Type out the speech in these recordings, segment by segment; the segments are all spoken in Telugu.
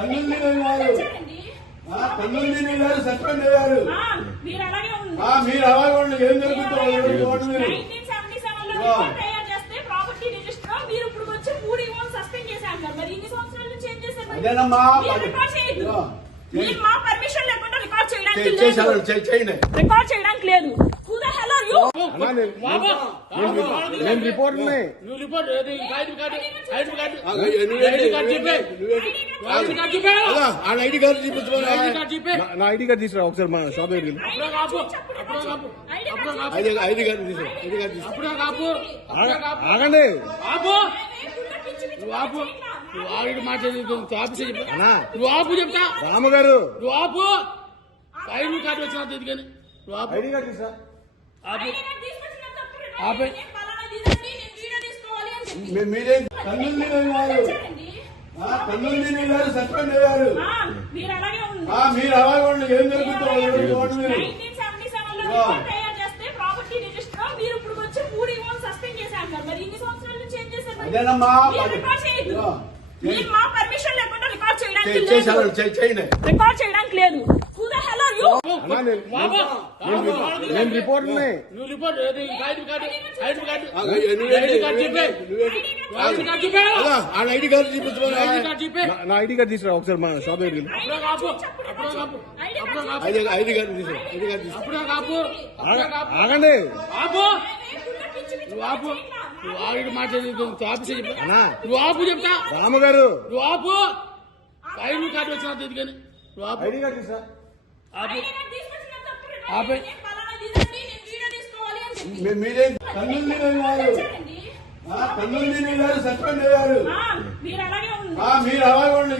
కన్నులు గారు సస్పెండ్ అయ్యారు. మీరు అలాగే ఉండండి. ఏం జరుగుతుంది? అదేనమ్మా రికార్డ్ చేయడానికి లేదు. నేను రిపోర్ట్ ఐడి కార్డు చూపించుకోవాలి. నా ఐడి కార్డు తీసుకురా ఒకసారి మా షాప్ దగ్గరికి ఐడి కార్డు తీసుకురా. ఆగండి. ఆవిడ మాట్లాడి ఆపు చెప్తా రామగారు నువ్వు ఆపు ఐడి కార్డు వచ్చిన కానీ నువ్వు ఆపు ఐడి కార్డు తీసుకురా. ఆపే మీరేం కన్నులు గారు సస్పెండ్ అయ్యారు. మీరు అలాగే ఉండండి. ఏం జరుగుతుంది? అదేనమ్మా రికార్డ్ చేయడానికి లేదు. నేను రిపోర్ట్ ఐడి కార్డు చూపించుకోవాలి. నా ఐడి కార్డు తీసుకురా ఒకసారి మా షాప్ దగ్గరికి ఐడి కార్డు తీసుకురా. ఆగండి. ఆపు ఆవిడ మాట్లాడి నువ్వు ఆపు చెప్తా రామగారు నువ్వు ఆపు ఐడి కార్డు వచ్చిన కానీ నువ్వు ఆపు ఐడి కార్డు తీసుకురా. ఆపే మీరేం కన్నులు గారు సస్పెండ్ అయ్యారు. మీరు అలాగే ఉండండి.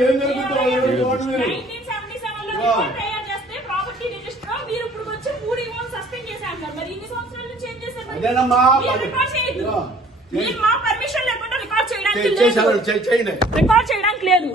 ఏం జరుగుతుంది? అదేనమ్మా రికార్డ్ చేయడానికి లేదు.